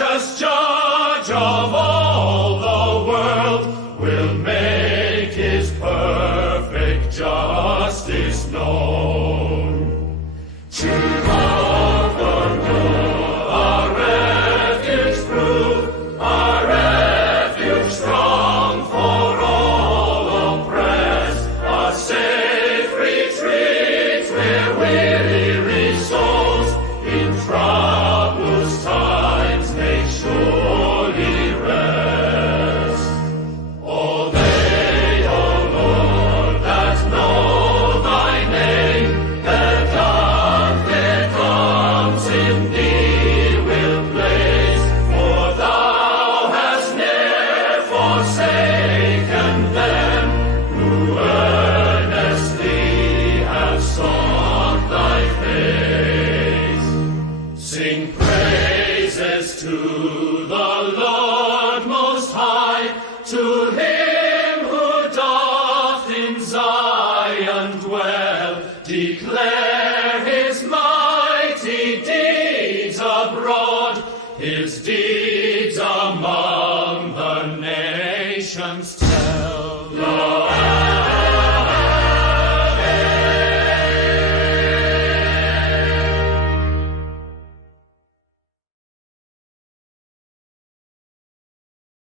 righteous judge of all the world, will make his perfect justice known. To comfort poor, our refuge prove, our refuge strong for all oppressed, a safe retreat where weary souls in troublous times may surely rest. All they, O Lord, that know thy name, their confidence in thee will place, for thou hast ne'er forsaken them who earnestly have sought thy face. Sing praises to the Lord Most High, to him who doth in Zion dwell. Declare his mighty deeds abroad, his deeds among the nations.